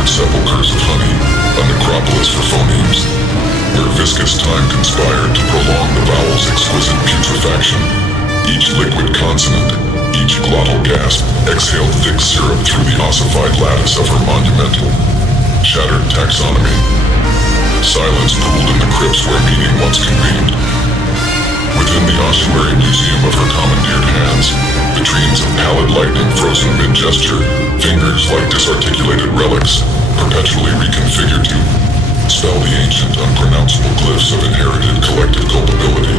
covered sepulchres of honey, a necropolis for phonemes, where viscous time conspired to prolong the vowel's exquisite putrefaction. Each liquid consonant, each glottal gasp, exhaled thick syrup through the ossified lattice of her monumental, shattered taxonomy. Silence pooled in the crypts where meaning once convened. Within the ossuary museum of her commandeered hands, vitrines of pallid lightning frozen mid-gesture, fingers like disarticulated relics, perpetually reconfigured to spell the ancient unpronounceable glyphs of inherited collective culpability.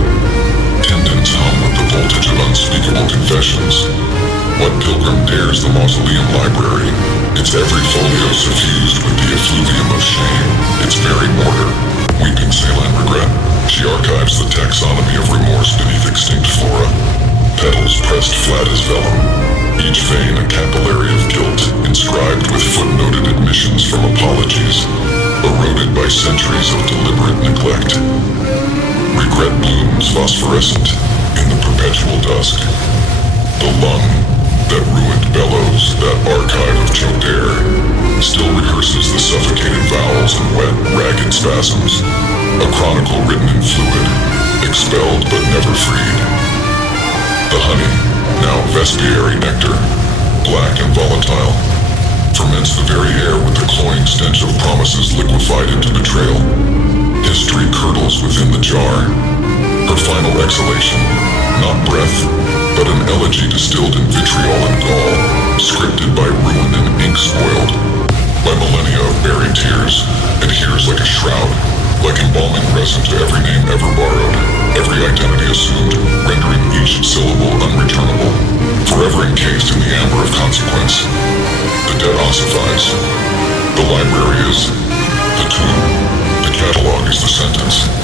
Tendons hum with the voltage of unspeakable confessions. What pilgrim dares the mausoleum library? Its every folio suffused with the effluvium of shame, its very mortar, weeping saline regret. She archives the taxonomy of remorse beneath extinct flora. Petals pressed flat as vellum, each vein a capillary of guilt, inscribed with footnoted admissions from apologies, eroded by centuries of deliberate neglect. Regret blooms phosphorescent in the perpetual dusk. The lung that ruined bellows, that archive of choked air, still rehearses the suffocated vowels and wet, ragged spasms, a chronicle written in fluid, expelled but never freed. The honey, now vespiary nectar, black and volatile, ferments the very air with the cloying stench of promises liquefied into betrayal. History curdles within the jar, her final exhalation, not breath, but an elegy distilled in vitriol and gall, scripted by ruin and ink spoiled, by millennia of buried tears, adheres like a shroud, like embalming resin to every name ever borrowed, every identity assumed, rendering each syllable unreturnable, forever encased in the amber of consequence. The dead ossifies. The library is the tomb. The catalog is the sentence.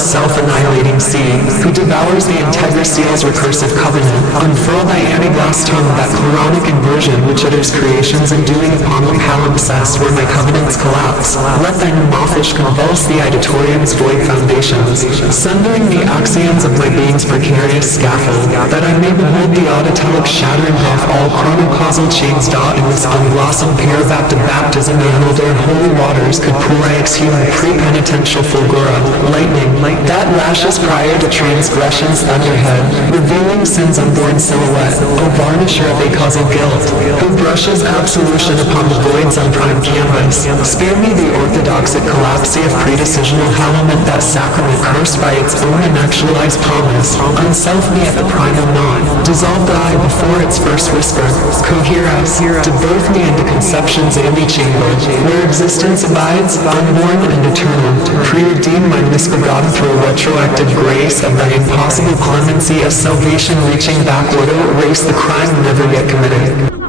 self-annihilating sea, who devours the Integracial's recursive covenant, unfurl thy anti-glass tongue of that chloronic inversion which utters creations enduing upon the palimpsest where my covenants collapse. Let thy pneumophish convulse the auditorium's void foundations, sundering the axioms of my being's precarious scaffold, that I may behold the auditelic shattering off all chronocausal chains dot in this unblossomed parabaptid baptism annaled in holy waters could pour I exhume pre-penitential fulgura, lightning, that lashes prior to transgression's thunderhead, revealing sin's unborn silhouette, O varnisher of acausal guilt, who brushes absolution upon the void's unprimed canvas. Spare me the orthodoxic collapse of predecisional hallowment, that sacrament cursed by its own inactualized promise. Unself me at the primal nod, dissolve the eye before its first whisper, cohere us, to birth me into conception's antechamber, where existence abides, unborn and eternal, pre-redeem my misbegotten through retroactive grace of thy impossible clemency of salvation reaching backward to erase the crime never yet committed.